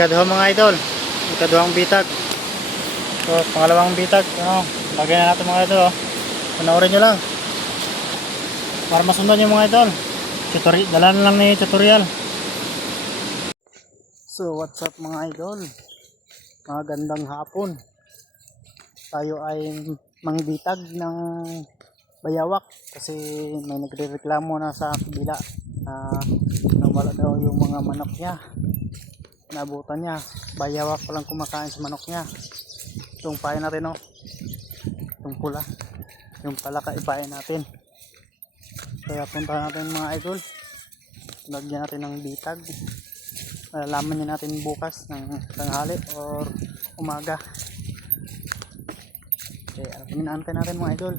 ikaduhang mga idol, ikaduhang bitag. So pangalawang bitag, lagay na natin mga idol. Panoorin nyo lang para masundan yung mga idol. Dala na lang ni tutorial. So what's up mga idol, magandang hapon. Tayo ay mangbitag ng bayawak kasi may nagrereklamo na sa kabila na nawala daw yung mga manok niya. Nabutan niya, bayawak palang kumakain sa manok niya. Itong pain natin, itong pula, yung palaka ipain natin. Kaya punta natin mga idol, lagyan natin ng bitag. Malalaman niya natin bukas ng tanghali or umaga. Kaya inaantay natin mga idol.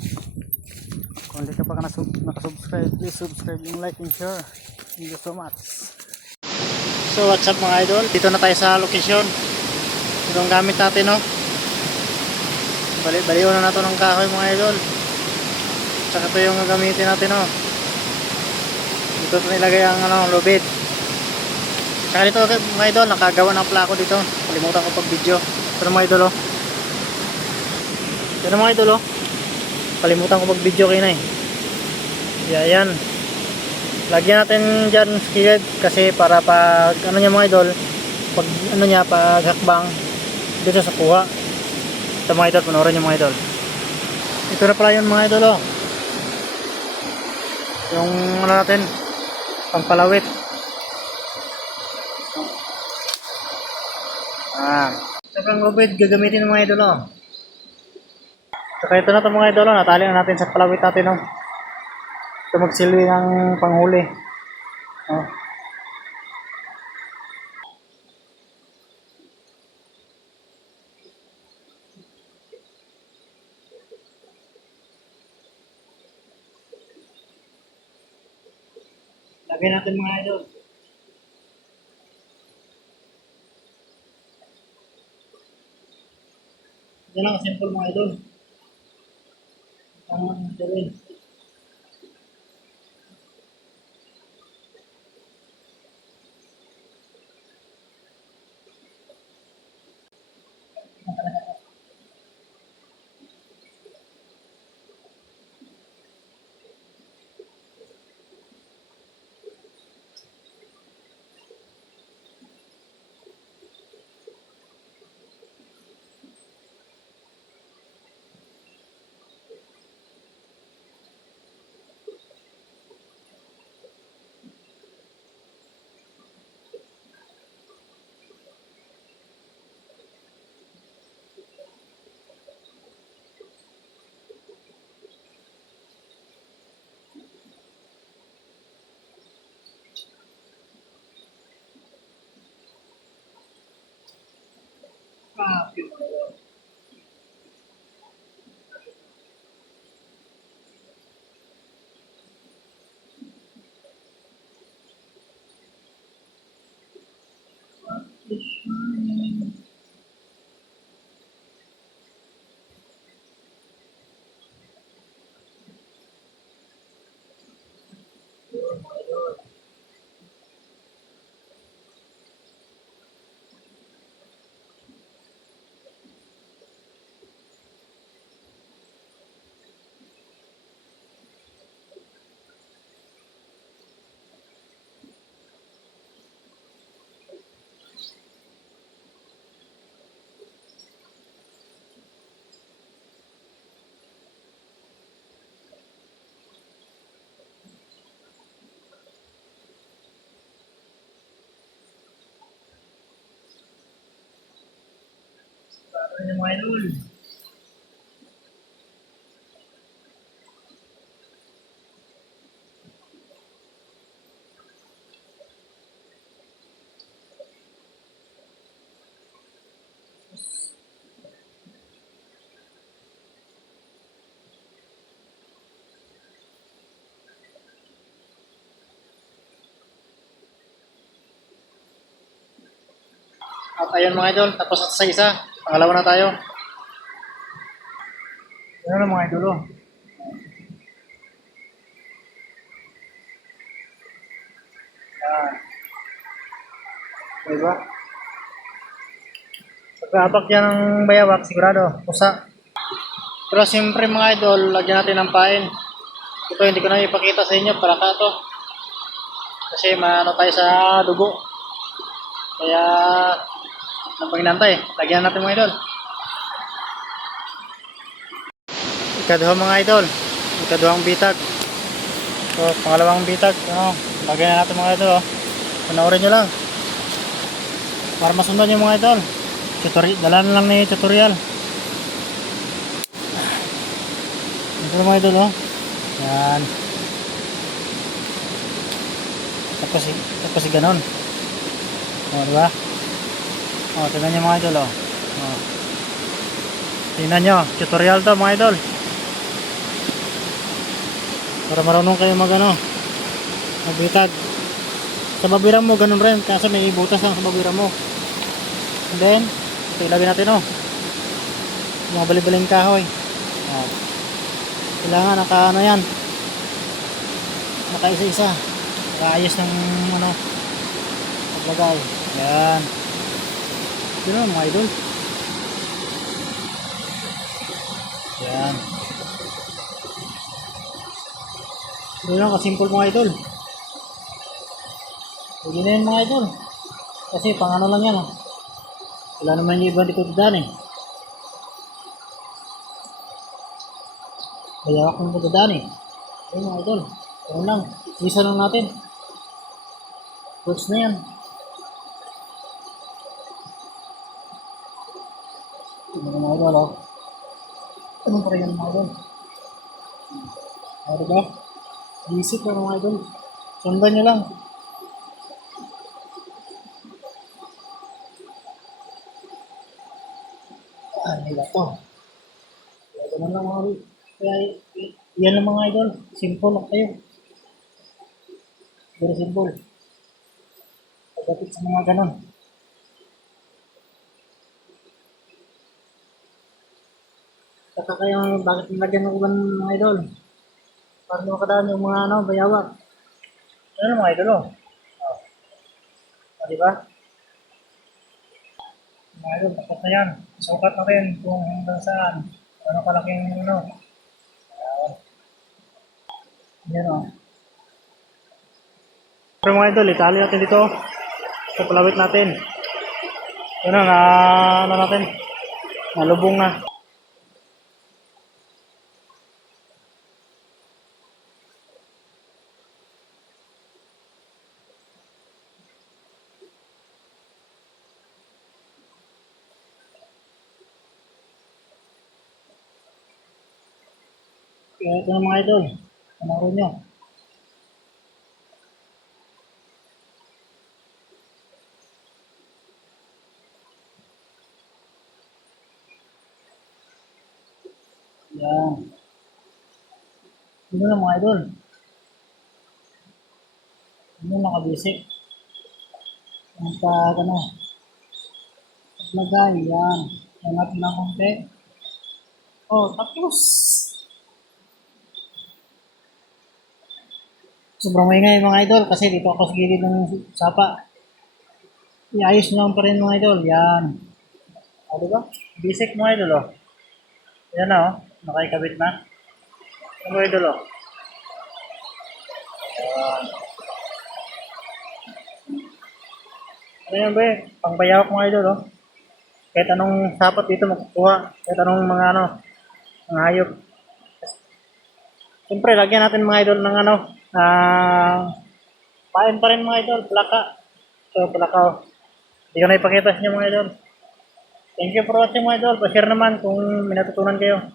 Kung hindi ka pa nakasubscribe, please subscribe and like and share. Thank you so much. So what's up mga idol, dito na tayo sa location. Itong gamit natin, baliw na nato ng kahoy mga idol. Tsaka ito yung gagamitin natin, dito nilagay ang lubid. Tsaka dito mga idol, nakagawa ng plako dito. Kalimutan ko pag video. Ito mga idol, ito mga idol, kalimutan ko pag video kayo na yan. Lagyan natin dyan skillet kasi para pag niya mga idol, pag pag hakbang dito sa kuha. Ito mga idol, panoorin nyo mga idol. Ito na pala yun mga idol, yung natin pampalawit. Sakang lubid gagamitin ng mga idol, saka ito na ito mga idol, natali na natin sa palawit natin, ito magsilbi ng panghuli. Lagay natin mga idol. Yan lang, simple mga idol. Ang gawin. Ano yung mga idol? At ayun mga idol, tapos at sa isa, pangalawa na tayo. Yan na mga idol, Yan. Diba? Gapak yan ng bayawak, sigurado. Pusa. Pero siyempre mga idol, lagyan natin ng pain. Ito hindi ko na ipakita sa inyo, palaka to. Kasi maano tayo sa dugo. Kaya, napaginantay. Lagyan natin mga idol. Ikaduha mga idol. Ikaduhang bitag. So, pangalawang bitag. Ano, lagyan na natin mga idol. Oh. Panoorin nyo lang. Para masundan nyo mga idol. Dalan lang ni tutorial. Ito mga idol. Oh. Yan. Tapos ganon. O, diba? O, tingnan nyo mga idol. O. Tingnan nyo. Tutorial to mga idol. Para marunong kayo magbitag. Sa babira mo ganun rin kasi may butas lang sa babira mo. And then ito ilagay natin mga balibaling kahoy. Kailangan naka yan, naka isa-isa, nakaayos ng paglagay. Yan yun mga idol. Yan yun lang kasimple mga idol. Pwede na yun mga idol. Kasi pang ano lang yan. Wala naman yung iba dito dadaan Bayawak ng dadaan Ayun mga idol. Ayun lang. Isa lang natin. Works na yan. Ito mga idol Anong pa rin yan mga idol? Ano ba? Isip lang mga idol. Sundan nyo lang. Nila to. Kaya ganun lang mga idol. Kaya yan lang mga idol. Simple lang kayo. Very simple. Pagdating sa mga ganun. Saka kayo bakit nilagyan ng uban mga idol? Para makadaan yung mga bayawak. Ano mga idol diba? Mga idol, tapos na yan. Sukat na rin kung hanggang saan. Ano kalaking yan Pero mga idol, itali natin dito. So, palawit natin. Yun natin. Nalubong na. Kaya ito na mga idol. Panoorin nyo. Yan. Ito na mga idol. Ito nakabisik. Ang lagay. Yan. Yan natin ng konti. Tapos. Sobrang maingay mga idol kasi dito ako sa gilid ng sapa. Iayos nyo lang pa rin mga idol. Yan. Diba? Basic mga idol Yan nakaikabit na. Mga idol Ayan ba pangbayawak mga idol Kahit anong sapat dito makukuha. Kahit anong mga mga hayop. Siyempre, lagyan natin mga idol ng pain pa rin mga idol, plaka. So, plaka Hindi ko na ipakita sa inyo mga idol. Thank you for watching mga idol. Pa-share naman kung may natutunan kayo.